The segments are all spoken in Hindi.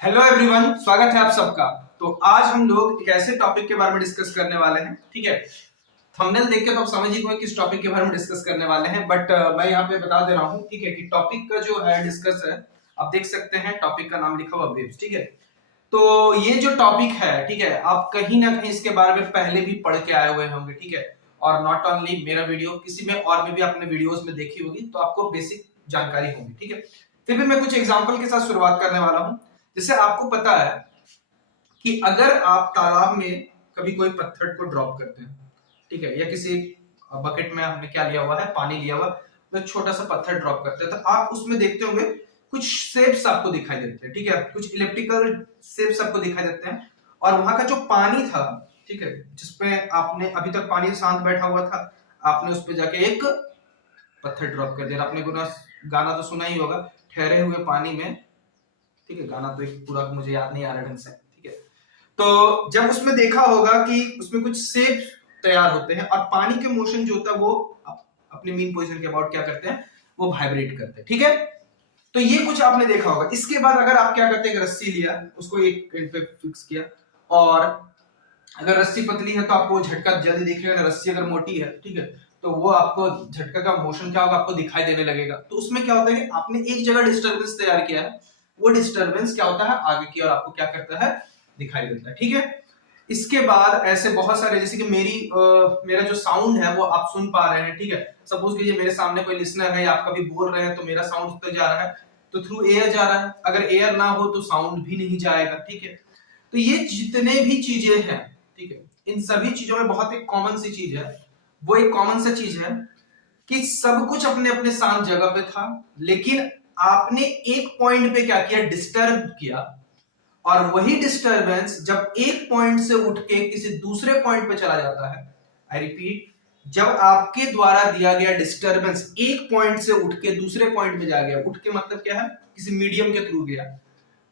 हेलो एवरीवन, स्वागत है आप सबका। तो आज हम लोग एक ऐसे टॉपिक के बारे में डिस्कस करने वाले हैं। ठीक है, थंबनेल देख के तो आप समझ ही गए किस टॉपिक के बारे में डिस्कस करने वाले हैं। बट मैं यहाँ पे बता दे रहा हूँ, ठीक है, कि टॉपिक का जो है डिस्कस है, आप देख सकते हैं टॉपिक का नाम लिखा हुआ वेव्स। ठीक है, तो ये जो टॉपिक है, ठीक है, आप कहीं ना कहीं इसके बारे में पहले भी पढ़ के आए हुए होंगे। ठीक है, और नॉट ओनली मेरा वीडियो, किसी में और में भी आपने वीडियोस में देखी होगी, तो आपको बेसिक जानकारी होगी। ठीक है, फिर भी मैं कुछ एग्जांपल के साथ शुरुआत करने वाला हूं। जैसे आपको पता है कि अगर आप तालाब में कभी कोई पत्थर को ड्रॉप करते हैं, ठीक है, या किसी बकेट में आपने क्या लिया हुआ है, पानी लिया हुआ, तो छोटा सा पत्थर ड्रॉप करते हैं, तो आप उसमें देखते होंगे कुछ शेप्स आपको दिखाई देते हैं। ठीक है, कुछ इलिप्टिकल शेप्स आपको दिखाई देते हैं। और वहां का जो पानी था, ठीक है, जिसपे आपने अभी तक पानी शांत बैठा हुआ था, आपने उस पर जाके एक पत्थर ड्रॉप कर दिया। आपने गाना तो सुना ही होगा, ठहरे हुए पानी में। ठीक है, गाना तो एक पूरा मुझे याद नहीं आ रहा ढंग से। ठीक है, तो जब उसमें देखा होगा कि उसमें कुछ शेप तैयार होते हैं और पानी के मोशन जो होता है वो अपने मीन पोजीशन के अबाउट क्या करते हैं, वो वाइब्रेट करते हैं। ठीक है, तो ये कुछ आपने देखा होगा। इसके बाद अगर आप क्या करते हैं, एक रस्सी लिया, उसको एक एंड पे फिक्स किया, और अगर रस्सी पतली है तो आपको झटका जल्दी दिखेगा, रस्सी अगर मोटी है, ठीक है, तो वो आपको झटका का मोशन क्या होगा, आपको दिखाई देने लगेगा। तो उसमें क्या होता है कि आपने एक जगह डिस्टरबेंस तैयार किया है, वो डिस्टरबेंस क्या होता है, आगे की ओर आपको क्या करता है, दिखाई देता है। ठीक है, इसके बाद ऐसे बहुत सारे, जैसे कि मेरा जो साउंड है वो आप सुन पा रहे हैं। ठीक है, सपोज कीजिए मेरे सामने कोई लिसनर है, आप कभी बोल रहे हैं तो मेरा साउंड उस तक जा रहा है, तो थ्रू एयर जा रहा है। अगर एयर ना हो तो साउंड भी नहीं जाएगा। ठीक है, तो ये जितने भी चीजें हैं, ठीक है, इन सभी चीजों में बहुत एक कॉमन सी चीज है, वो एक कॉमन सी चीज है कि सब कुछ अपने अपने शांत जगह पे था, लेकिन आपने एक पॉइंट पे क्या किया, डिस्टर्ब किया। और वही डिस्टरबेंस जब एक पॉइंट से उठ के किसी दूसरे पॉइंट पे चला जाता है, आई रिपीट, जब आपके द्वारा दिया गया डिस्टरबेंस एक पॉइंट से उठ के दूसरे पॉइंट में जा गया, उठ के मतलब क्या है, किसी मीडियम के थ्रू गया,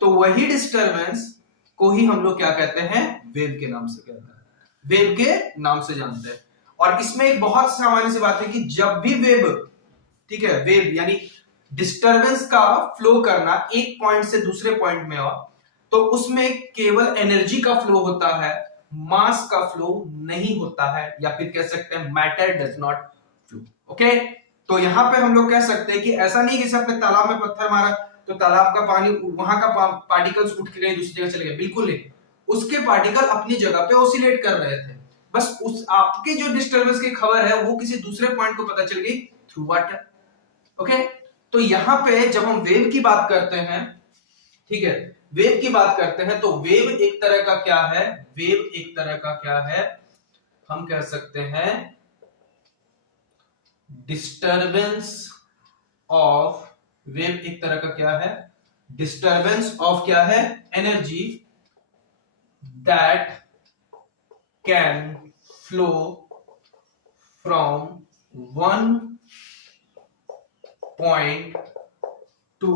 तो वही डिस्टरबेंस को ही हम लोग क्या कहते हैं, वेव के नाम से कहते हैं, वेव के नाम से जानते हैं। और इसमें एक बहुत सामान्य सी बात है कि जब भी वेव, ठीक है, वेव यानी डिस्टरबेंस का फ्लो करना एक पॉइंट से दूसरे पॉइंट में हो, तो उसमें केवल एनर्जी का फ्लो होता है, मास का फ्लो नहीं होता है, या फिर कह सकते हैं matter does not flow. Okay, तो यहां पे हम लोग कह सकते हैं कि ऐसा नहीं कि अपने तालाब में पत्थर मारा तो तालाब का पानी, वहां का पार्टिकल्स उठ के कहीं दूसरी जगह चले गए, बिल्कुल नहीं। उसके पार्टिकल अपनी जगह पे ऑसिलेट कर रहे थे, बस उस आपके जो डिस्टरबेंस की खबर है वो किसी दूसरे पॉइंट को पता चल गई थ्रू वाटर। ओके, तो यहां पे जब हम वेव की बात करते हैं, ठीक है, वेव की बात करते हैं, तो वेव एक तरह का क्या है, वेव एक तरह का क्या है, हम कह सकते हैं डिस्टरबेंस ऑफ, वेव एक तरह का क्या है, डिस्टरबेंस ऑफ क्या है, energy that can flow from one point two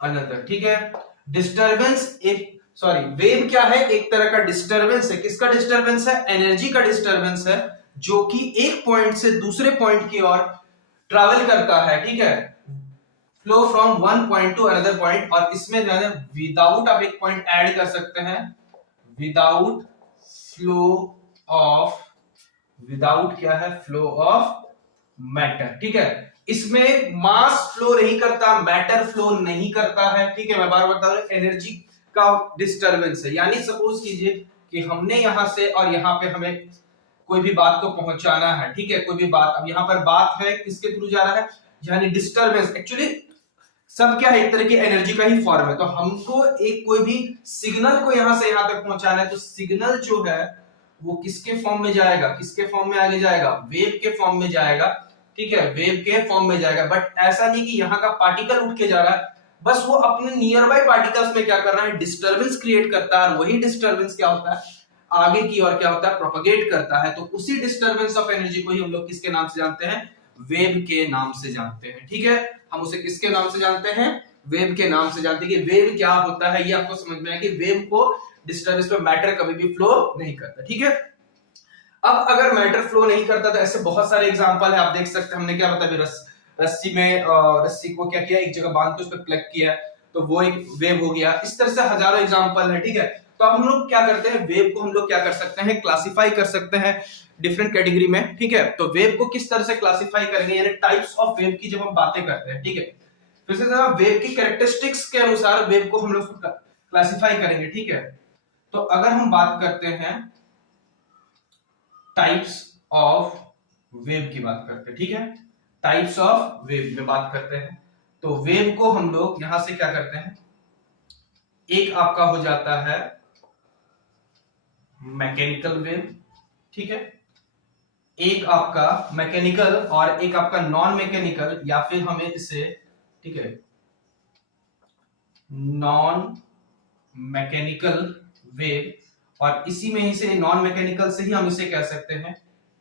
another. ठीक है, डिस्टरबेंस एक, सॉरी, वेव क्या है, एक तरह का डिस्टरबेंस है। किसका डिस्टरबेंस है, एनर्जी का डिस्टरबेंस है, जो कि एक पॉइंट से दूसरे पॉइंट की ओर ट्रैवल करता है। ठीक है, flow from one point two another point. और इसमें जो है विदाउट, आप एक पॉइंट ऐड कर सकते हैं, विदाउट फ्लो ऑफ, विदाउट क्या है, फ्लो ऑफ मैटर। ठीक है, इसमें मास फ्लो नहीं करता, मैटर फ्लो नहीं करता है। ठीक है, मैं बार बता रहा हूं, एनर्जी का डिस्टरबेंस है। यानी सपोज कीजिए कि हमने यहां से और यहां पे हमें कोई भी बात को पहुंचाना है। ठीक है, कोई भी बात, अब यहां पर बात है किसके थ्रू जा रहा है, यानी डिस्टरबेंस, एक्चुअली सब क्या है, एक तरह की एनर्जी का ही फॉर्म है। तो हमको एक कोई भी सिग्नल को यहां से यहां तक पहुंचाना है, तो सिग्नल जो है वो किसके फॉर्म में जाएगा, किसके फॉर्म में आगे जाएगा, वेव के फॉर्म में जाएगा। ठीक है, वेव के फॉर्म में जाएगा। बट ऐसा नहीं कि यहाँ का पार्टिकल उठ के जा रहा है, बस वो अपने नियर बाय पार्टिकल्स में क्या कर रहा है, डिस्टरबेंस क्रिएट करता है, और वही डिस्टरबेंस क्या होता है, आगे की ओर क्या होता है, प्रोपगेट करता है। तो उसी डिस्टरबेंस ऑफ एनर्जी को ही हम लोग किसके नाम से जानते हैं, वेव के नाम से जानते हैं। ठीक है, हम उसे किसके नाम से जानते हैं, वेव के नाम से जानते हैं। कि वेव क्या होता है, ये आपको समझ में आया कि वेव को डिस्टरबेंस पे मैटर कभी भी फ्लो नहीं करता। ठीक है, अब अगर मैटर फ्लो नहीं करता तो ऐसे बहुत सारे एग्जांपल है, आप देख सकते हैं। हमने क्या बताया, रस्सी में रस्सी को क्या किया, एक जगह बांध के उस पर प्लग किया, तो वो एक वेव हो गया। इस तरह से हजारों एग्जांपल है, ठीक है। तो अब हम लोग क्या करते हैं, वेव को हम लोग क्या कर सकते हैं, क्लासिफाई कर सकते हैं डिफरेंट कैटेगरी में, ठीक है। तो वेव को किस तरह से क्लासिफाई करेंगे, यानी टाइप्स ऑफ वेव की जब हम बातें करते हैं, ठीक है, फिर से वेव की कैरेक्टरिस्टिक्स के अनुसार वेव को हम लोग क्लासिफाई करेंगे, ठीक है। तो अगर हम बात करते हैं टाइप्स ऑफ वेव की बात करते हैं, ठीक है, टाइप्स ऑफ वेव में बात करते हैं, तो वेव को हम लोग यहां से क्या करते हैं, एक आपका हो जाता है मैकेनिकल वेव, ठीक है, एक आपका मैकेनिकल और एक आपका नॉन मैकेनिकल, या फिर हमें इसे, ठीक है, नॉन मैकेनिकल वेव, और इसी में ही से नॉन मैकेनिकल से ही हम इसे कह सकते हैं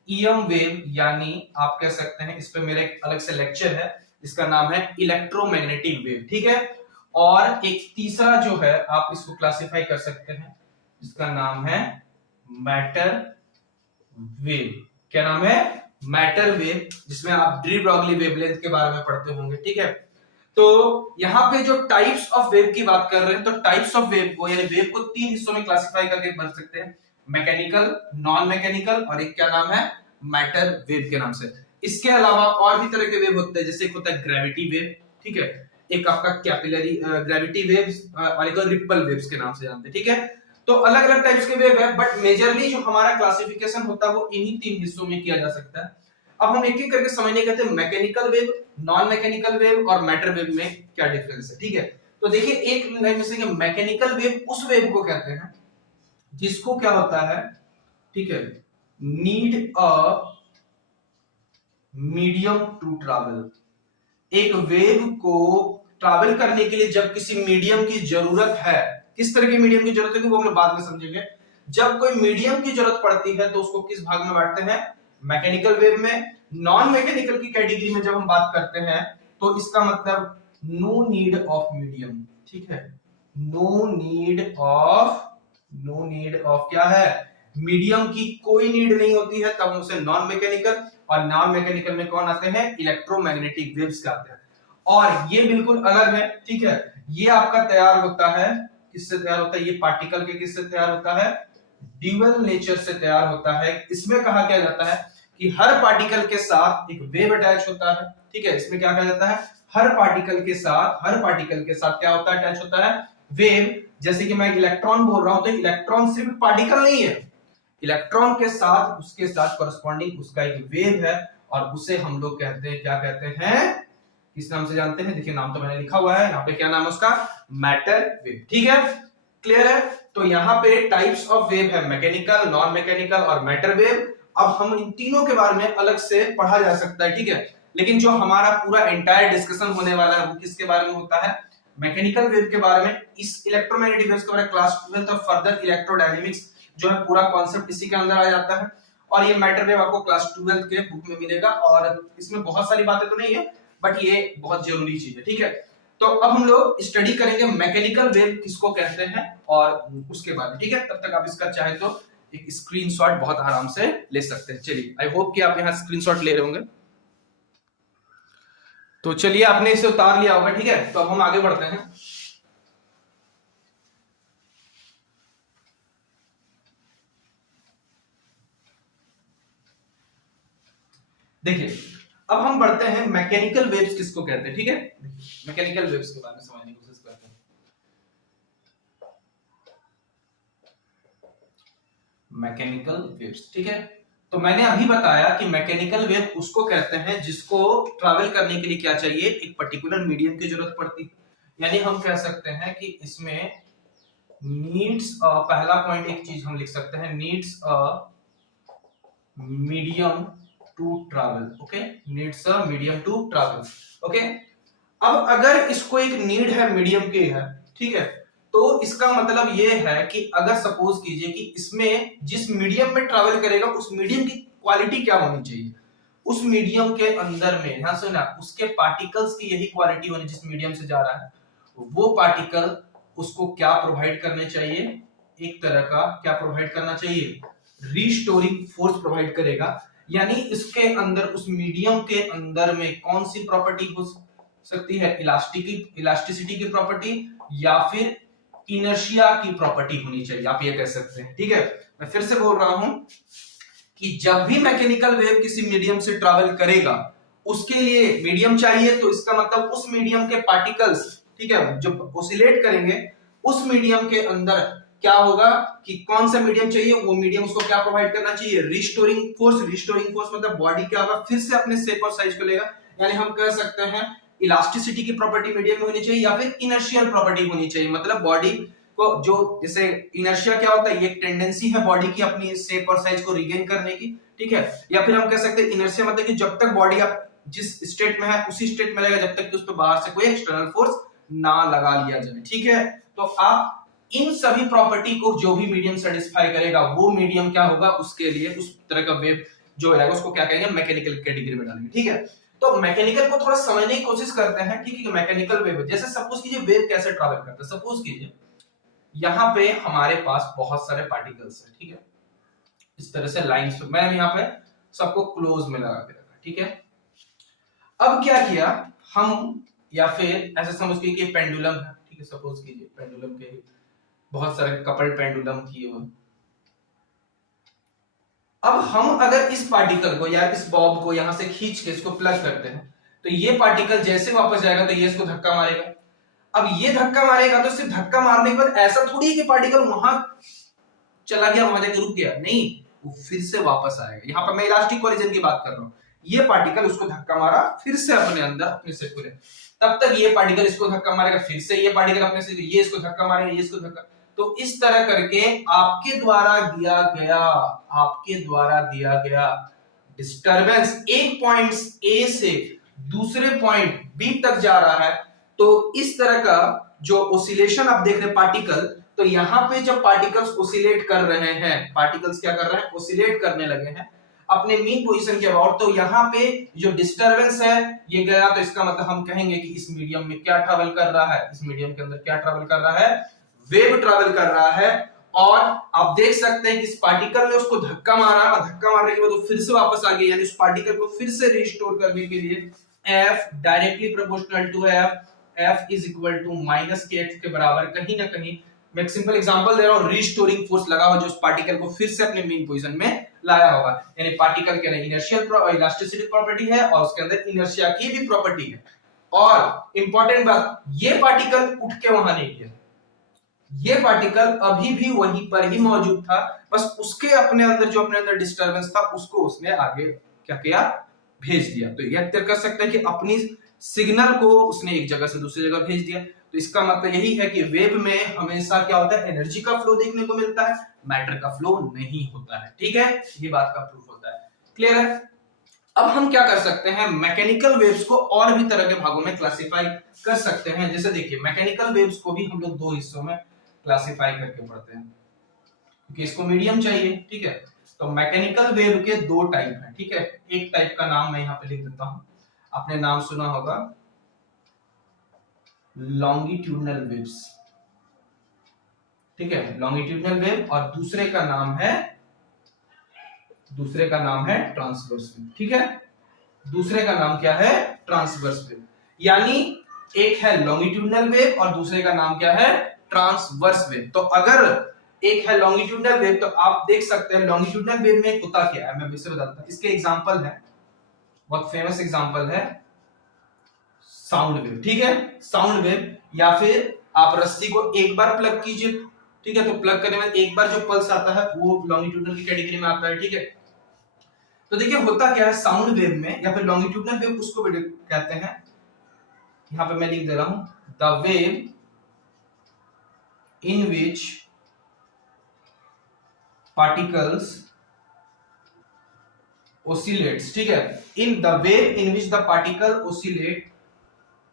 ईएम वेव, यानी आप कह सकते हैं, इस पे मेरा एक अलग से लेक्चर है, इसका नाम है इलेक्ट्रोमैग्नेटिक वेव, ठीक है। और एक तीसरा जो है आप इसको क्लासिफाई कर सकते हैं, इसका नाम है मैटर वेव। क्या नाम है, मैटर वेव, जिसमें आप डी ब्रॉगली वेवलेंथ के बारे में पढ़ते होंगे, ठीक है। तो यहाँ पे जो टाइप्स ऑफ वेव की बात कर रहे हैं, तो टाइप्स ऑफ वेव को, यानी वेव को तीन हिस्सों में क्लासिफाई करके बन सकते हैं, मैकेनिकल, नॉन मैकेनिकल और एक क्या नाम है, मैटर वेव के नाम से। इसके अलावा और भी तरह के वेव होते हैं, जैसे एक होता है ग्रेविटी वेव, ठीक है, एक आपका कैपिलरी ग्रेविटी वेव्स और एक रिपल वेव्स के नाम से जानते हैं, ठीक है। तो अलग अलग टाइप्स के वेव है, बट मेजरली जो हमारा क्लासिफिकेशन होता है वो इन्हीं तीन हिस्सों में किया जा सकता है। अब हम एक एक करके समझने कहते हैं mechanical wave, non mechanical wave और मैटर वेव में क्या डिफरेंस है, ठीक है। तो देखिए एक लाइन में से मैकेनिकल वेव उस वेव को कहते हैं जिसको क्या होता है, ठीक है, need a medium to travel. एक वेव को ट्रैवल करने के लिए जब किसी मीडियम की जरूरत है, किस तरह के मीडियम की जरूरत है वो हम लोग बाद में समझेंगे। जब कोई मीडियम की जरूरत पड़ती है तो उसको किस भाग में बांटते हैं, मैकेनिकल वेव में। नॉन मैकेनिकल की कैटेगरी में जब हम बात करते हैं तो इसका मतलब नो नीड ऑफ मीडियम, ठीक है, नो नीड ऑफ क्या है, मीडियम की कोई नीड नहीं होती है, तब उसे नॉन मैकेनिकल, और नॉन मैकेनिकल में कौन आते हैं, इलेक्ट्रोमैग्नेटिक वेव्स का आते हैं। और ये बिल्कुल अलग है, ठीक है, ये आपका तैयार होता है, किससे तैयार होता है, ये पार्टिकल के किससे तैयार होता है, ड्यूअल नेचर से तैयार होता है। इसमें कहा क्या जाता है कि हर पार्टिकल के साथ एक वेव अटैच होता है, ठीक है, इसमें क्या कहा जाता है, हर पार्टिकल के साथ क्या होता है, अटैच होता है वेव। जैसे कि मैं इलेक्ट्रॉन बोल रहा हूं, तो इलेक्ट्रॉन सिर्फ पार्टिकल नहीं है, इलेक्ट्रॉन के साथ उसके साथ कॉरेस्पॉन्डिंग उसका एक वेव है, और उसे हम लोग कहते हैं, क्या कहते हैं, किस नाम से जानते हैं, देखिए नाम तो मैंने लिखा हुआ है यहाँ पे, क्या नाम है उसका, मैटर वेव, ठीक है, क्लियर है। तो यहाँ पे टाइप्स ऑफ वेव है मैकेनिकल, नॉन मैकेनिकल और मैटर वेव। अब हम इन तीनों के बारे में अलग से पढ़ा जा सकता है, ठीक है, लेकिन जो हमारा पूरा एंटायर डिस्कशन होने वाला है वो किसके बारे में होता है, मैकेनिकल वेव के बारे में। इस इलेक्ट्रोमैग्नेटिक वेव्स के बारे में क्लास 12 और फर्दर इलेक्ट्रोडायनेमिक्स जो है पूरा कॉन्सेप्ट इसी के अंदर आ जाता है। और ये मैटर वेव आपको क्लास 12 के बुक में मिलेगा, और इसमें बहुत सारी बातें तो नहीं है, बट ये बहुत जरूरी चीज है, ठीक है। तो अब हम लोग स्टडी करेंगे मैकेनिकल वेव किसको कहते हैं और उसके बाद, ठीक है। तब तक आप इसका चाहे तो एक स्क्रीनशॉट बहुत आराम से ले सकते हैं। चलिए, आई होप कि आप यहाँ स्क्रीनशॉट ले रहे होंगे। तो चलिए, आपने इसे उतार लिया होगा, ठीक है। तो अब हम आगे बढ़ते हैं। देखिए, अब हम बढ़ते हैं मैकेनिकल वेव्स किसको कहते हैं, ठीक है। मैकेनिकल वेव्स के बारे में समझने की कोशिश करते हैं। मैकेनिकल वेव्स, ठीक है। तो मैंने अभी बताया कि मैकेनिकल वेव उसको कहते हैं जिसको ट्रैवल करने के लिए क्या चाहिए, एक पर्टिकुलर मीडियम की जरूरत पड़ती है, यानी हम कह सकते हैं कि इसमें नीड्स, पहला पॉइंट एक चीज हम लिख सकते हैं, needs a medium to travel, okay, needs a medium to travel, okay. अब अगर इसको एक नीड है मीडियम की है, ठीक है, तो इसका मतलब ये है कि अगर सपोज कीजिए कि इसमें जिस मीडियम में ट्रैवल करेगा उस मीडियम की क्वालिटी क्या होनी चाहिए, उस मीडियम के अंदर में, ध्यान से ना, उसके पार्टिकल्स की यही क्वालिटी होनी, जिस मीडियम से जा रहा है वो पार्टिकल उसको क्या प्रोवाइड करने चाहिए, एक तरह का क्या प्रोवाइड करना चाहिए, रीस्टोरिंग फोर्स प्रोवाइड करेगा। यानी इसके अंदर, उस मीडियम के अंदर में कौन सी प्रॉपर्टी हो सकती है, इलास्टिसिटी की प्रॉपर्टी, या फिर इनर्शिया की प्रॉपर्टी होनी चाहिए, आप ये कह सकते हैं। ठीक है, मैं फिर से बोल रहा हूं कि जब भी मैकेनिकल वेव किसी मीडियम से ट्रैवल करेगा उसके लिए मीडियम चाहिए, तो इसका मतलब उस मीडियम के पार्टिकल्स, ठीक है, जो ऑसिलेट करेंगे उस मीडियम के अंदर क्या होगा कि कौन सा मीडियम चाहिए, वो मीडियम उसको क्या प्रोवाइड करना चाहिए, रिस्टोरिंग फोर्स। रिस्टोरिंग फोर्स मतलब बॉडी क्या होगा, फिर से अपने शेप और साइज को लेगा। यानी हम कह सकते हैं इलास्टिसिटी की प्रॉपर्टी मीडियम में होनी चाहिए या फिर इनर्शियल प्रॉपर्टी होनी चाहिए। मतलब बॉडी को जो, जैसे इनर्शिया क्या होता है, ये एक टेंडेंसी है बॉडी की अपनी शेप और साइज को रिगेन करने की। ठीक है, या फिर हम कह सकते हैं इनर्शिया मतलब कि जब तक बॉडी आप जिस स्टेट में है उसी स्टेट में रहेगा जब तक कि उस पर बाहर से कोई एक्सटर्नल फोर्स ना लगा लिया जाए। ठीक है, तो आप इन सभी प्रॉपर्टी को जो भी मीडियम सेटिस्फाई करेगा वो मीडियम क्या होगा, उसके लिए उस तरह का वेव जो है उसको क्या कहेंगे, मैकेनिकल कैटेगरी में डालेंगे। ठीक है, तो मैकेनिकल को थोड़ा समझने की कोशिश करते हैं। ठीक है, मैकेनिकल वेव जैसे सपोज कीजिए वेव कैसे ट्रैवल करता है। सपोज कीजिए यहाँ पे हमारे पास बहुत सारे पार्टिकल्स हैं। ठीक है, इस तरह से लाइंस पे मैंने यहाँ पे सबको क्लोज में लगा के रखा। ठीक है, अब क्या किया हम, या फिर ऐसे समझ कीजिए कि पेंडुलम है। ठीक है, सपोज कीजिए पेंडुलम के बहुत सारे कपल पेंडुलम किए हुए। अब हम अगर इस पार्टिकल को या इस बॉब को यहां से खींच के इसको प्लग करते हैं तो ये पार्टिकल जैसे वापस जाएगा तो ये इसको धक्का मारेगा। अब ये धक्का मारेगा तो सिर्फ धक्का मारने के बाद ऐसा थोड़ी है कि पार्टिकल वहां चला गया, वहां जाके रुक गया, नहीं, वो फिर से वापस आएगा। यहां पर मैं इलास्टिक कोलिजन की बात कर रहा हूं। ये पार्टिकल उसको धक्का मारा, फिर से अपने अंदर अपने से पूरे, तब तक ये पार्टिकल इसको धक्का मारेगा, फिर से ये पार्टिकल अपने से ये इसको धक्का मारेगा, ये इसको धक्का। तो इस तरह करके आपके द्वारा दिया गया डिस्टरबेंस एक पॉइंट ए से दूसरे पॉइंट बी तक जा रहा है। तो इस तरह का जो ओसिलेशन आप देख रहे हैं पार्टिकल, तो यहां पे जब पार्टिकल्स ओसिलेट कर रहे हैं, पार्टिकल्स क्या कर रहे हैं, ओसिलेट करने लगे हैं अपने मीन पोजीशन के अबाउट, तो यहाँ पे जो डिस्टरबेंस है ये गया, तो इसका मतलब हम कहेंगे कि इस मीडियम में क्या ट्रैवल कर रहा है, इस मीडियम के अंदर क्या ट्रैवल कर रहा है, वेव ट्रैवल कर रहा है। और आप देख सकते हैं कि इस पार्टिकल ने उसको धक्का मारा और धक्का मारने के बाद वो फिर से वापस आ गया, यानी उस पार्टिकल को फिर से रिस्टोर करने के लिए F directly proportional to F is equal to minus kx के बराबर कहीं ना कहीं, मैं एक सिंपल एग्जांपल दे रहा हूं, रिस्टोरिंग फोर्स लगा हुआ जो उस पार्टिकल को फिर से अपने मेन पोजीशन में लाया होगा। यानी पार्टिकल के अंदर इनर्शियल इलास्टिसिटी प्रॉपर्टी है और उसके अंदर इनर्शिया की भी प्रॉपर्टी है। और इंपॉर्टेंट बात, ये पार्टिकल उठ के वहां नहीं गया, ये पार्टिकल अभी भी वहीं पर ही मौजूद था, बस उसके अपने अंदर जो अपने अंदर डिस्टरबेंस था उसको उसने आगे क्या किया, भेज दिया। तो यह तय कर सकते हैं कि अपनी सिग्नल को उसने एक जगह से दूसरी जगह भेज दिया। तो इसका मतलब यही है कि वेव में हमेशा क्या होता है, एनर्जी का फ्लो देखने को मिलता है, मैटर का फ्लो नहीं होता है। ठीक है, ये बात का प्रूफ होता है। क्लियर है? अब हम क्या कर सकते हैं, मैकेनिकल वेव्स को और भी तरह के भागों में क्लासिफाई कर सकते हैं। जैसे देखिए मैकेनिकल वेव्स को भी हम लोग दो हिस्सों में क्लासिफाई करके पढ़ते हैं क्योंकि इसको मीडियम चाहिए। ठीक है, तो मैकेनिकल वेव के दो टाइप हैं। ठीक है, एक टाइप का नाम मैं यहाँ पे लिख देता हूं, आपने नाम सुना होगा लॉन्गिट्यूडनल वेव्स। ठीक है, लॉन्गिट्यूडनल वेव, और दूसरे का नाम है ट्रांसवर्स वेव। ठीक है, दूसरे का नाम क्या है, ट्रांसवर्स वेव। यानी एक है लॉन्गिट्यूडनल वेव और दूसरे का नाम क्या है, ट्रांसवर्स वेव। तो अगर एक है लॉन्गिट्यूडनल वेव तो आप देख सकते हैं लॉन्गिट्यूडनल वेव में होता क्या है, मैं इससे बताता हूं। इसके एग्जांपल है, बहुत फेमस एग्जांपल है साउंड वेव। ठीक है, साउंड वेव, या फिर आप रस्सी को एक बार प्लग कीजिए, ठीक है, तो प्लग करने में एक बार जो पल्स आता है वो लॉन्गिट्यूडनल की कैटेगरी में आता है। ठीक है, तो देखिए होता क्या है साउंड वेव में या फिर लॉन्गिट्यूडनल वेव उसको भी कहते हैं, यहां पे मैं लिख दे रहा हूं, the wave in which particles oscillates। ठीक है, in the wave in which the particle oscillate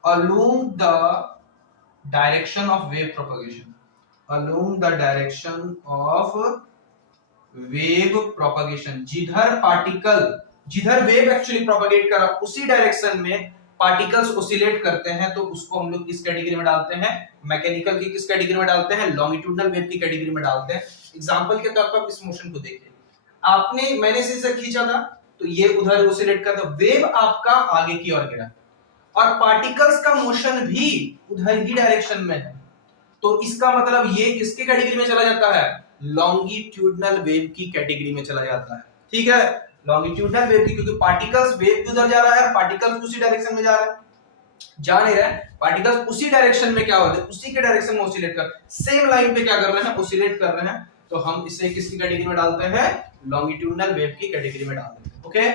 along the direction of wave propagation, along the direction of wave propagation, जिधर वेव एक्चुअली प्रोपगेट कर रहा उसी डायरेक्शन में पार्टिकल्स ओसिलेट करते हैं, तो उसको हम लोग किस कैटेगरी में डालते हैं, मैकेनिकल की किस कैटेगरी में डालते हैं, लॉन्गिट्यूडनल वेव की कैटेगरी में डालते हैं। एग्जांपल के तौर पर इस मोशन को देखिए, मैंने इसे खींचा था तो ये उधर ओसिलेट करता, वेव आपका आगे की ओर गिरा और पार्टिकल्स का मोशन भी उधर ही डायरेक्शन में है। तो इसका मतलब ये किसके कैटेगरी में चला जाता है, लॉन्गिट्यूडनल वेव की कैटेगरी में चला जाता है, ठीक है, लॉन्गिट्यूडनल वेव की, क्योंकि पार्टिकल्स वेव भी उधर जा रहा है, पार्टिकल्स उसी डायरेक्शन में जा रहा है, जा नहीं रहा है, पार्टिकल्स उसी डायरेक्शन में क्या होते हैं, उसी के डायरेक्शन में ऑसिलेट कर, सेम लाइन पे क्या कर रहे हैं, ऑसिलेट कर रहे हैं, तो हम इसे किसकी कैटेगरी में डालते हैं, लॉन्गिट्यूडनल वेव की कैटेगरी में डाल देते हैं। ओके,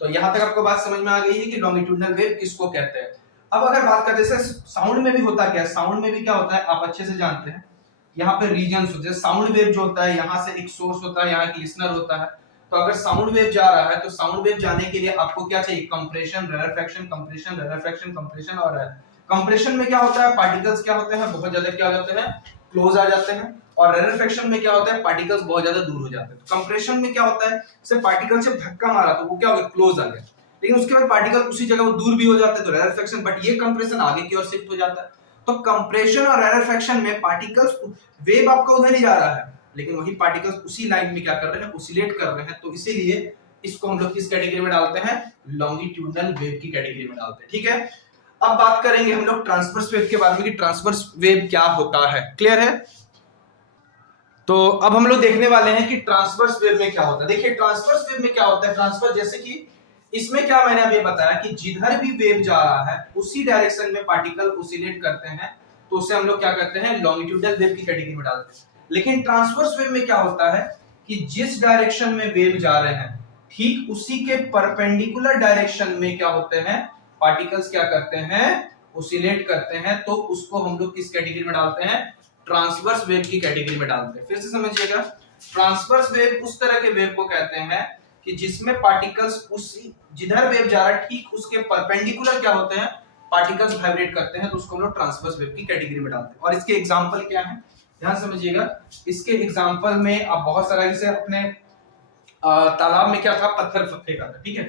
तो यहां तक आपको बात समझ में आ गई है कि लॉन्गिट्यूडनल वेव किसको कहते हैं। अब अगर बात करते हैं साउंड में भी होता क्या है, साउंड में भी क्या होता है आप अच्छे से जानते हैं, यहाँ पे रीजन्स होते हैं, साउंड वेव जो होता है यहाँ से एक सोर्स होता है, यहाँ एक लिसनर होता है, तो अगर साउंड वेव जा रहा है तो साउंड वेव जाने के लिए आपको क्या चाहिए, compression, rarefaction, compression, rarefaction, compression, और कंप्रेशन में क्या होता है, पार्टिकल्स क्या होते हैं, बहुत ज्यादा क्या हो जाते हैं, क्लोज आ जाते हैं, और रेरफेक्शन में क्या होता है, पार्टिकल्स बहुत ज्यादा दूर हो जाते हैं। तो कंप्रेशन में क्या होता है, सिर्फ पार्टिकल से धक्का मारा तो वो क्या हो गया, क्लोज आ गया, लेकिन उसके बाद पार्टिकल उसी जगह वो दूर भी हो जाते हैं, तो रेरफेक्शन, बट ये कंप्रेशन आगे की ओर शिफ्ट हो जाता है। तो कंप्रेशन और रेरफेक्शन में पार्टिकल्स, वेव आपका उधर ही जा रहा है, लेकिन वही पार्टिकल्स उसी लाइन में क्या कर रहे हैं, ऑसिलेट कर रहे हैं, तो इसीलिए इसको हम लोग किस कैटेगरी में डालते हैं, लॉन्गिट्यूडनल वेव की कैटेगरी में डालते हैं, ठीक है। अब बात करेंगे हम लोग ट्रांसवर्स वेव के बारे में कि ट्रांसवर्स वेव क्या होता है, क्लियर है। तो अब हम लोग देखने वाले हैं कि ट्रांसवर्स वेव में क्या होता है। देखिए ट्रांसवर्स वेव में क्या होता है, ट्रांसवर्स जैसे कि इसमें क्या मैंने अभी बताया कि जिधर भी वेव जा रहा है उसी डायरेक्शन में पार्टिकल ऑसिलेट करते हैं, तो उसे हम लोग क्या करते हैं, लॉन्गिट्यूडनल वेव की कैटेगरी में डालते हैं। लेकिन ट्रांसवर्स वेव में क्या होता है कि जिस डायरेक्शन में वेव जा रहे हैं ठीक उसी के परपेंडिकुलर डायरेक्शन में क्या होते हैं, पार्टिकल्स क्या करते हैं, ऑसिलेट करते हैं, तो उसको हम लोग किस कैटेगरी में डालते हैं, ट्रांसवर्स वेव की कैटेगरी में डालते हैं। फिर से समझिएगा, ट्रांसवर्स वेव उस तरह के वेव को कहते हैं कि जिसमें पार्टिकल्स उसी जिधर वेव जा रहा है ठीक उसके परपेंडिकुलर क्या होते हैं, पार्टिकल्स वाइब्रेट करते हैं, तो उसको हम लोग ट्रांसवर्स वेव की कैटेगरी में डालते हैं। और इसके एग्जांपल क्या है, ध्यान समझिएगा, इसके एग्जांपल में आप बहुत सारा, जैसे अपने तालाब में क्या था, पत्थर फेंका था, ठीक है,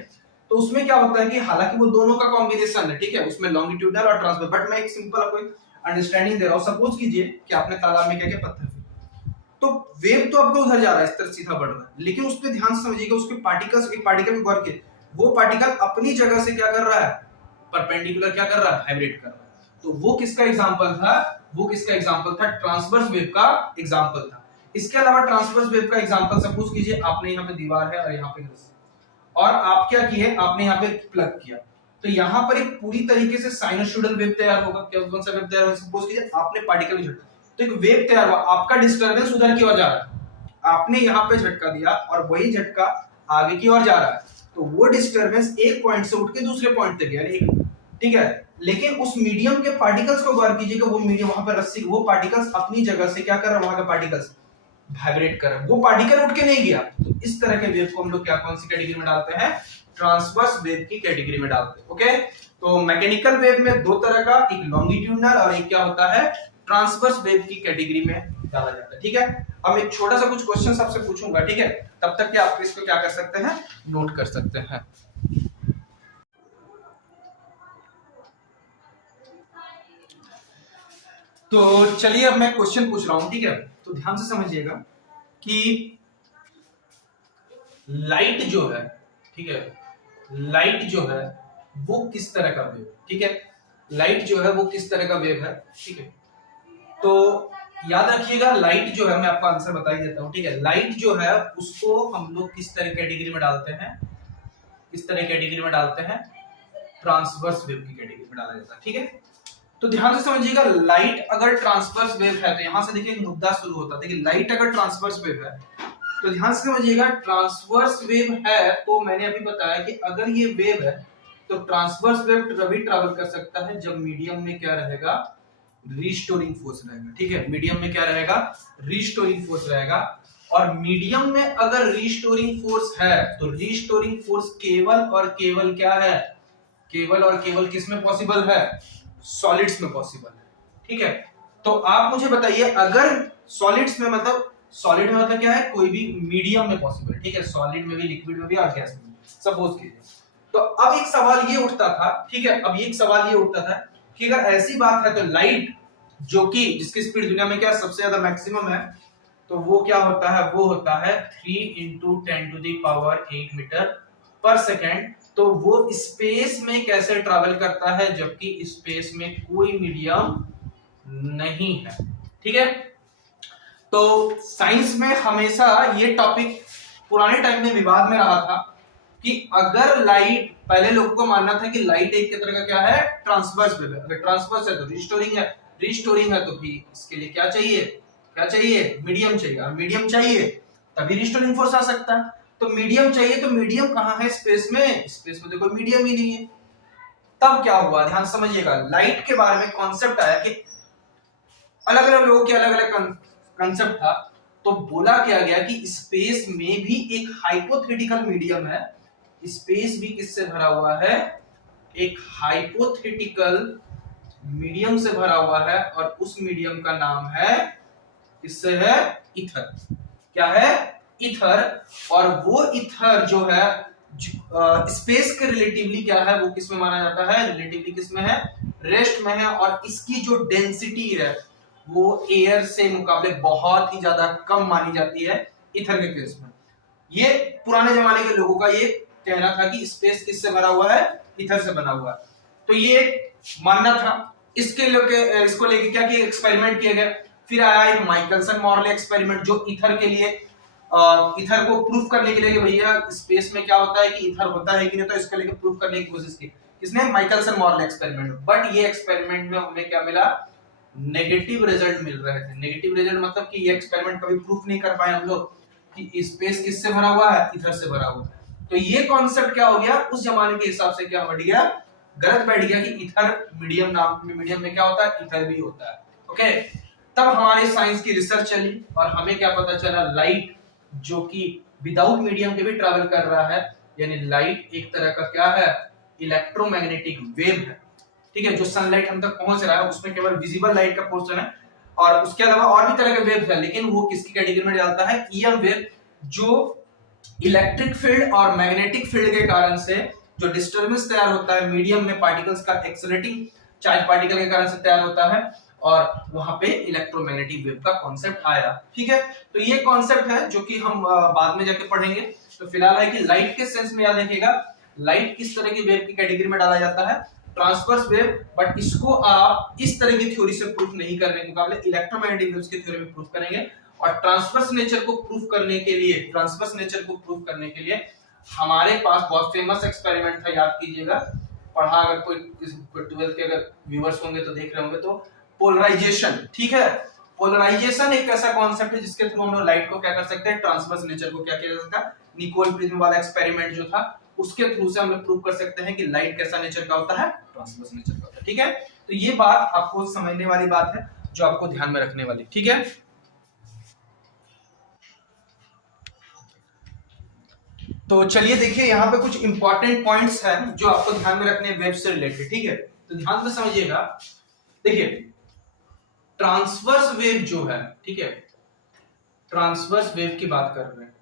तो उसमें क्या होता है कि हालांकि वो दोनों का कॉम्बिनेशन है, ठीक है, उसमें लॉन्गिट्यूडनल और ट्रांसवर्स, बट मैं एक सिंपल आपको अंडरस्टैंडिंग दे रहा हूं। सपोज कीजिए कि आपने तालाब में क्या क्या पत्थर फेंके, तो वेव तो आपका उधर जा रहा है, इस तरह सीधा बढ़ रहा है, लेकिन उस पे ध्यान से समझिएगा, उसके पार्टिकल्स, एक पार्टिकल में गौर किए, वो पार्टिकल अपनी जगह से क्या कर रहा है, परपेंडिकुलर क्या कर रहा है, वाइब्रेट कर रहा है। तो वो किसका एग्जांपल था, वो किसका एग्जांपल था, ट्रांसवर्स वेव का एग्जांपल था। इसके अलावा ट्रांसवर्स वेव का एग्जांपल सपोज कीजिए आपने यहाँ पे दीवार है और यहाँ पे और आप क्या किए, आपने यहाँ पे प्लग किया, तो यहाँ पर एक पूरी तरीके से साइनसोइडल वेव तैयार होगा। क्या कौन सा वेव तैयार होगा, सपोज कीजिए आपने पार्टिकल में झटका, तो एक वेव तैयार हुआ, आपका डिस्टरबेंस उधर की ओर जा रहा है, आपने यहाँ पे झटका दिया और वही झटका आगे की ओर जा रहा है, तो वो डिस्टरबेंस एक पॉइंट से उठ के दूसरे पॉइंट तक गया, ठीक है, लेकिन उस मीडियम के पार्टिकल्स को गौर कीजिएगा, वो मीडियम वहां पर रस्सी, वो पार्टिकल्स अपनी जगह से क्या कर रहे हैं, वहां के पार्टिकल्स वाइब्रेट कर रहे हैं, वो पार्टिकल उठ के नहीं गया। तो इस तरह के वेव को हम लोग क्या कौन सी कैटेगरी में डालते हैं, ट्रांसवर्स वेव की कैटेगरी में डालते हैं। ओके, तो मैकेनिकल वेव में दो तरह का, एक लॉन्गिट्यूडनल और एक क्या होता है, ट्रांसवर्स वेव की कैटेगरी में डाला जाता है, ठीक है। अब एक छोटा सा कुछ क्वेश्चन आपसे पूछूंगा, ठीक है, तब तक कि आप इसको क्या कर सकते हैं, नोट कर सकते हैं। तो चलिए अब मैं क्वेश्चन पूछ रहा हूं, ठीक है, तो ध्यान से समझिएगा कि लाइट जो है, ठीक है, लाइट जो है वो किस तरह का वेव, ठीक है, लाइट जो है वो किस तरह का वेव है, ठीक है। तो याद रखिएगा, लाइट जो है, मैं आपको आंसर बता ही देता हूं, ठीक है, लाइट जो है उसको हम लोग किस तरह कैटेगरी में डालते हैं, किस तरह कैटेगरी में डालते हैं, ट्रांसवर्स वेव की कैटेगरी में डाला जाता है, ठीक है। तो ध्यान से समझिएगा, लाइट अगर ट्रांसवर्स वेव है, तो यहां से देखिए एक मुद्दा शुरू होता है, देखिए लाइट अगर ट्रांसवर्स वेव है, तो ध्यान से समझिएगा, ट्रांसवर्स वेव है, तो मैंने अभी बताया कि अगर ये वेव है तो ट्रांसवर्स वेव तभी ट्रैवल कर सकता है जब मीडियम में क्या रहेगा, रिस्टोरिंग फोर्स रहेगा, ठीक है, मीडियम में क्या रहेगा, रिस्टोरिंग फोर्स रहेगा। और मीडियम में अगर रिस्टोरिंग फोर्स है तो रिस्टोरिंग फोर्स केवल और केवल क्या है, केवल और केवल किस में पॉसिबल है, सॉलिड्स में पॉसिबल है, ठीक है। तो आप मुझे बताइए, अगर सॉलिड्स में, मतलब सॉलिड में मतलब क्या है, कोई भी मीडियम में पॉसिबल है, ठीक है, सॉलिड में भी, लिक्विड में भी और गैस में भी, सपोज कीजिए। तो अब एक सवाल ये उठता था, ठीक है, अब एक सवाल ये उठता था कि अगर ऐसी बात है तो लाइट जो कि जिसकी स्पीड दुनिया में क्या सबसे ज्यादा मैक्सिमम है, तो वो क्या होता है, वो होता है 3 × 10⁸ मीटर पर सेकेंड। तो वो स्पेस में कैसे ट्रैवल करता है जबकि स्पेस में कोई मीडियम नहीं है, ठीक है। तो साइंस में हमेशा ये टॉपिक पुराने टाइम में विवाद में रहा था कि अगर लाइट, पहले लोगों को मानना था कि लाइट एक तरह का क्या है, ट्रांसवर्स वेव है। अगर ट्रांसवर्स है तो रिस्टोरिंग है तो भी इसके लिए क्या चाहिए, मीडियम चाहिए, और मीडियम चाहिए तभी रिस्टोरिंग फोर्स आ सकता है। तो मीडियम चाहिए, तो मीडियम कहां है, स्पेस में देखो मीडियम ही नहीं है। तब क्या हुआ, ध्यान समझिएगा, लाइट के बारे में कॉन्सेप्ट आया कि अलग अलग लोगों के अलग अलग कॉन्सेप्ट था। तो बोला क्या गया कि स्पेस में भी एक हाइपोथेटिकल मीडियम है, स्पेस भी किससे भरा हुआ है, एक हाइपोथेटिकल मीडियम से भरा हुआ है, और उस मीडियम का नाम है, किससे है, ईथर। क्या है, ईथर। और वो ईथर जो है स्पेस के रिलेटिवली क्या है, वो किसमें माना जाता है, रिलेटिवली किसमें है, रेस्ट में है। और इसकी जो डेंसिटी है वो एयर से मुकाबले बहुत ही ज्यादा कम मानी जाती है ईथर के केस में। ये पुराने जमाने के लोगों का ये कहना था कि स्पेस किससे भरा हुआ है, ईथर से बना हुआ है। तो ये मानना था। इसको लेके क्या किया, एक्सपेरिमेंट किया गया। फिर आया एक माइकलसन मॉर्ले एक्सपेरिमेंट, जो ईथर के लिए ईथर को प्रूफ करने के लिए कि भैया स्पेस में क्या होता है, कि ईथर होता है कि नहीं, तो इसको लेके प्रूफ करने की कोशिश की। किसने, माइकलसन मॉर्ले एक्सपेरिमेंट। बट ये एक्सपेरिमेंट में हमें क्या मिला, नेगेटिव रिजल्ट मिल रहे थे। नेगेटिव रिजल्ट मतलब कि ये एक्सपेरिमेंट कभी प्रूफ नहीं कर पाए हम लोग कि स्पेस किससे भरा हुआ है, ईथर से भरा हुआ है। तो ये कॉन्सेप्ट क्या हो गया, उस जमाने के हिसाब से क्या बढ़ गया, गलत बैठ गया कि ईथर मीडियम में क्या होता है, ईथर भी होता है। ओके, तब हमारे साइंस की रिसर्च चली और हमें क्या पता चला, लाइट जो कि विदाउट मीडियम के भी ट्रैवल कर रहा है, यानी लाइट एक तरह का क्या है, इलेक्ट्रोमैग्नेटिक वेव है। ठीक है, जो सनलाइट हम तक पहुंच रहा है उसमें केवल विजिबल लाइट का पोर्शन है, और उसके अलावा और भी तरह के वेव है, लेकिन वो किसकी कैटेगरी में डालता है, ईएम वेव, जो इलेक्ट्रिक फील्ड और मैग्नेटिक फील्ड के कारण से जो डिस्टर्बेंस तैयार होता है मीडियम में, पार्टिकल्स का एक्सेलरेटिंग चार्ज पार्टिकल के कारण से तैयार होता है, और वहां पे इलेक्ट्रोमैग्नेटिक वेव का कॉन्सेप्ट आया। ठीक है, तो ये कॉन्सेप्ट है जो कि हम बाद में जाके पढ़ेंगे। तो फिलहाल है कि लाइट के सेंस में याद रखिएगा, लाइट किस तरह की वेव की कैटेगरी में डाला जाता है, ट्रांसवर्स वेव। बट इसको आप इस तरह की थ्योरी से प्रूफ नहीं करने के मुकाबले इलेक्ट्रोमैग्नेटिक वेव्स की थ्योरी में प्रूफ करेंगे। और ट्रांसवर्स नेचर को प्रूफ करने के लिए हमारे पास बहुत फेमस एक्सपेरिमेंट था, याद कीजिएगा, पढ़ा अगर कोई 12th के अगर व्यूअर्स होंगे तो देख रहे होंगे, तो पोलराइजेशन। ठीक है, पोलराइजेशन एक ऐसा कॉन्सेप्ट है जिसके थ्रू हम लोग लाइट को क्या कर सकते हैं, ट्रांसवर्स नेचर को क्या किया जा सकता है, निकोल प्रिज्म वाला एक्सपेरिमेंट जो था उसके थ्रू से हम लोग प्रूव कर सकते हैं कि लाइट कैसा नेचर का होता है, ट्रांसवर्स नेचर का होता है। ठीक है, तो ये बात आपको समझने वाली बात है, जो आपको ध्यान में रखने वाली। ठीक है, तो चलिए देखिए, यहाँ पे कुछ इंपॉर्टेंट पॉइंट्स हैं जो आपको ध्यान में रखने हैं वेव से रिलेटेड। ठीक है, तो ध्यान से समझिएगा। देखिए, ट्रांसवर्स वेव जो है, ठीक है, ट्रांसवर्स वेव की बात कर रहे हैं।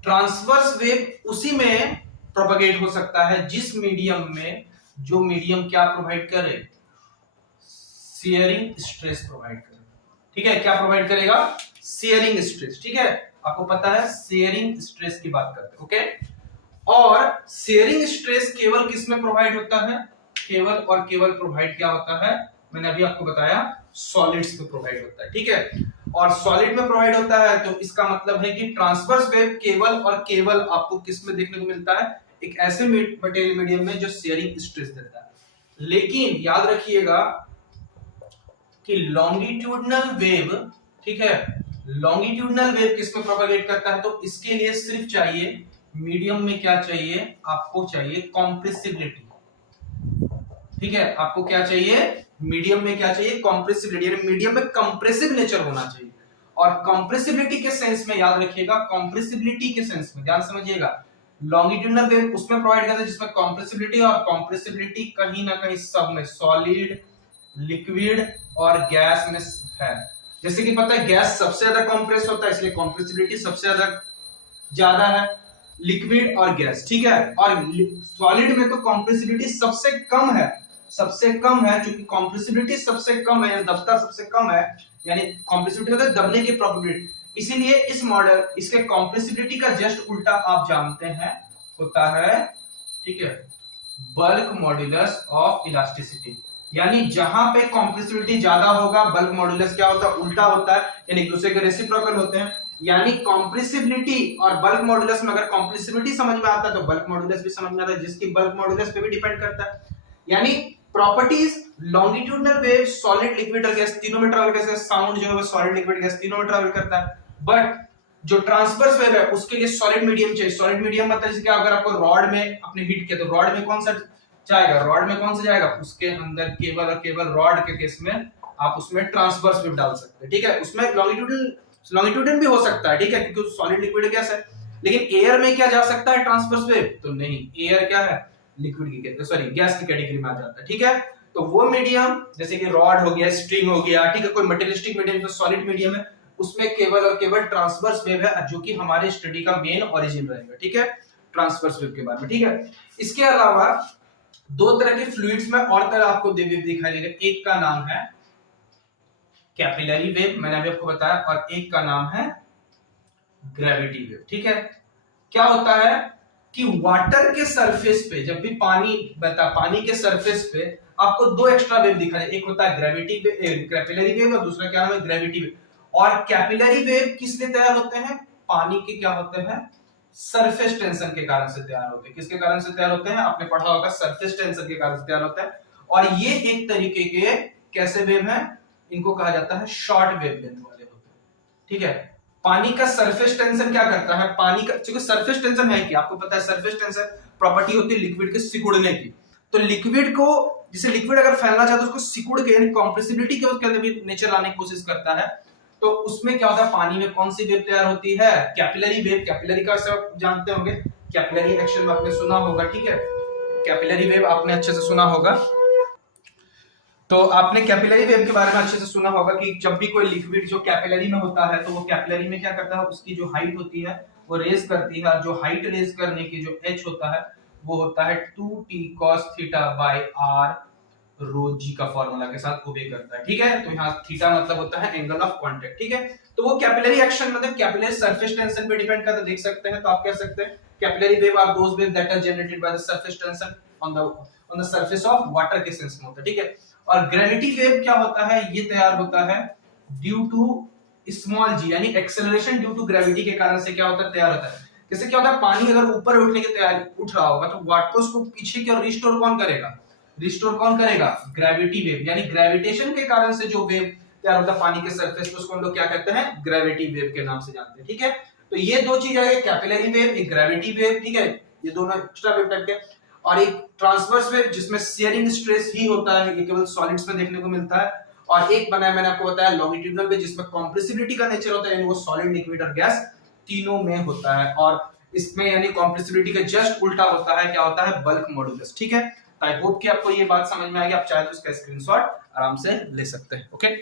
ट्रांसवर्स वेव उसी में प्रोपगेट हो सकता है जिस मीडियम में, जो मीडियम क्या प्रोवाइड करे, शियरिंग स्ट्रेस प्रोवाइड करे। ठीक है, क्या प्रोवाइड करेगा, शियरिंग स्ट्रेस। ठीक है, आपको पता है शियरिंग स्ट्रेस की बात करते हैं। ओके, और शियरिंग स्ट्रेस केवल किस में प्रोवाइड होता है, केवल और केवल प्रोवाइड क्या होता है, मैंने अभी आपको बताया, सॉलिड्स में प्रोवाइड होता है। ठीक है, और सॉलिड में प्रोवाइड होता है, तो इसका मतलब है कि ट्रांसवर्स वेव केवल और केवल आपको किस में देखने को मिलता है, एक ऐसे मटेरियल मीडियम में जो शियरिंग स्ट्रेस देता है। लेकिन याद रखिएगा कि लॉन्गिट्यूडनल वेव, ठीक है, लॉन्गिट्यूडनल वेव किस में प्रोपगेट करता है, तो इसके लिए सिर्फ चाहिए मीडियम में क्या चाहिए, आपको चाहिए कॉम्प्रेसिबिलिटी। ठीक है, आपको क्या चाहिए, मीडियम में क्या चाहिए, कॉम्प्रेसिबिलिटी, मीडियम में कंप्रेसिव नेचर होना चाहिए। और कंप्रेसिबिलिटी के सेंस में याद रखिएगा, कंप्रेसिबिलिटी के सेंस में ध्यान समझिएगा, लॉन्गिट्यूडनल वेव उसमें प्रोवाइड करता है जिसमें कंप्रेसिबिलिटी, और कंप्रेसिबिलिटी कहीं ना कहीं सब में, सॉलिड, लिक्विड और गैस में है। जैसे कि पता है गैस सबसे ज्यादा कंप्रेस होता है, इसलिए कंप्रेसिबिलिटी सबसे ज्यादा है, लिक्विड और गैस। ठीक है, और सॉलिड में तो कंप्रेसिबिलिटी सबसे कम है, क्योंकि कंप्रेसिबिलिटी सबसे कम है, दबता सबसे कम है, यानी कंप्रेसिबिलिटी मतलब दबने की प्रोबेबिलिटी। इसीलिए इस मॉडल, इसके कंप्रेसिबिलिटी का जस्ट उल्टा आप जानते हैं होता है, ठीक है, बल्क मॉड्यूलस ऑफ इलास्टिसिटी। यानी जहां पे कॉम्प्रेसिबिलिटी ज्यादा होगा बल्क मॉड्यूलस क्या होता है, उल्टा होता है, यानी एक दूसरे के रेसिप्रोकल होते हैं। यानी कॉम्प्रेसिबिलिटी और बल्क मॉड्यूलस में अगर कॉम्प्रेसिबिलिटी समझ में आता है तो बल्क मॉड्यूलस भी समझ में आता है, जिसकी बल्क मॉड्यूलस पे भी डिपेंड करता है। यानी properties longitudinal wave, solid, liquid और गैस तीनों में ट्रैवल करता है। साउंड जो है वो सॉलिड, लिक्विड, गैस तीनों में ट्रैवल करता है। बट जो ट्रांसवर्स वेव है उसके लिए सॉलिड मीडियम चाहिए। सॉलिड मीडियम मतलब जैसे कि अगर आपको रॉड में अपने हिट किया तो रॉड में कौन सा जाएगा, रॉड में कौन सा जाएगा, उसके अंदर केवल और केवल रॉड के केस में आप उसमें ट्रांसवर्स वेव डाल सकते हैं, ठीक है। उसमें लॉन्गिट्यूडन भी हो सकता है, ठीक है, क्योंकि सॉलिड लिक्विड गैस है। लेकिन एयर में क्या जा सकता है ट्रांसवर्स वेव, तो नहीं, एयर क्या है, लिक्विड की, सॉरी गैस की कैटेगरी में आ जाता है, ठीक है। तो वो मीडियम जैसे कि रॉड हो गया, स्ट्रिंग हो गया, ठीक है, कोई मटेरियलिस्टिक मीडियम जो सॉलिड मीडियम है उसमें केवल और केवल ट्रांसवर्स वेव है, जो कि हमारे स्टडी का मेन ओरिजिन रहेगा, ठीक है, ट्रांसवर्स वेव के बारे में, ठीक है। इसके अलावा दो तरह के फ्लूइड्स में और तरह आपको वेव दिखाई देगा। एक का नाम है कैपिलरी वेव, मैंने अभी आपको बताया, और एक का नाम है ग्रेविटी वेव, ठीक है। क्या होता है कि वाटर के सरफेस पे जब भी पानी बहता, पानी के सरफेस पे आपको दो एक्स्ट्रा वेव दिखाई दे, एक होता है ग्रेविटी वेव, कैपिलरी वेव, और दूसरा क्या नाम है, ग्रेविटी वेव। और कैपिलरी वेव किस लिए तैयार होते हैं, पानी के क्या होते हैं, सरफेस टेंशन के कारण से तैयार होते हैं। किसके कारण से तैयार होते हैं, आपने पढ़ा होगा, सरफेस टेंशन के कारण से तैयार होता है। और ये एक तरीके के कैसे वेव हैं, इनको कहा जाता है शॉर्ट वेव लेंथ वाले होते हैं, ठीक है। पानी का सरफेस टेंशन क्या करता है, पानी का, क्योंकि सरफेस टेंशन है कि आपको पता है सरफेस टेंशन प्रॉपर्टी होती है लिक्विड के सिकुड़ने की। तो लिक्विड को, जैसे लिक्विड अगर फैलना चाहता है उसको सिकुड़ के, यानी कॉम्प्रेसिबिलिटी के उसके अंदर भी नेचर लाने की कोशिश करता है। तो उसमें क्या होता है, पानी में कौन सी वेव तैयार होती है, कैपिलरी वेव। कैपिलरी का सब जानते होंगे, कैपिलरी एक्शन में आपने सुना होगा, ठीक है, कैपिलरी वेव आपने अच्छे से सुना होगा। तो आपने कैपिलरी वेव के बारे में अच्छे से सुना होगा कि जब भी कोई लिक्विड जो कैपिलरी में होता है तो वो कैपिलरी में क्या करता है, उसकी जो हाइट होती है वो रेज करती है। जो हाइट रेज करने की जो h होता है वो होता है 2t cos theta by r रो जी का फॉर्मूला के साथ ओबे करता है, ठीक है। तो यहाँ थीटा मतलब होता है एंगल ऑफ कांटेक्ट, ठीक है। तो वो कैपिलरी एक्शन मतलब कैपिलरी सरफेस टेंशन पे डिपेंड करता है, देख सकते हैं। तो आप कह सकते हैं capillary wave are those wave that are generated by the surface tension on the surface of water के सेंस में होता है, ठीक है। और ग्रेविटी वेव क्या होता है, ये तैयार होता है ड्यू टू स्मॉल जी, यानी एक्सेलरेशन ड्यू टू ग्रेविटी के कारण से क्या होता है, तैयार होता है। जैसे क्या होता है, पानी अगर ऊपर उठने की तैयारी उठ रहा होगा तो वाटर उसको पीछे की ओर रिस्टोर कौन करेगा, रिस्टोर कौन करेगा, ग्रेविटी वेव। यानी ग्रेविटेशन के कारण से जो वेव तैयार होता है पानी के सरफेस पे उसको हम लोग क्या कहते हैं, ग्रेविटी वेव के नाम से जानते हैं, ठीक है। तो ये दो चीज है, कैपिलरी वेव, एक ग्रेविटी वेव, ठीक है, ये दोनों एक्स्ट्रा वेव टाइप के। और एक ट्रांसवर्स वेव जिसमें शेयरिंग स्ट्रेस ही होता है, ये केवल सॉलिड्स में देखने को मिलता है। और एक बना है, मैंने आपको बताया लॉन्गिट्यूडनल वेव, जिसमें कॉम्प्रेसिबिलिटी का नेचर होता है, यानी वो सॉलिड, लिक्विड और गैस तीनों में होता है। और इसमें यानी कॉम्प्रेसिबिलिटी का जस्ट उल्टा होता है, क्या होता है, बल्क मॉड्यूलस, ठीक है। आई होप कि आपको ये बात समझ में आ गई। आप चाहे तो इसका स्क्रीनशॉट आराम से ले सकते हैं, ओके।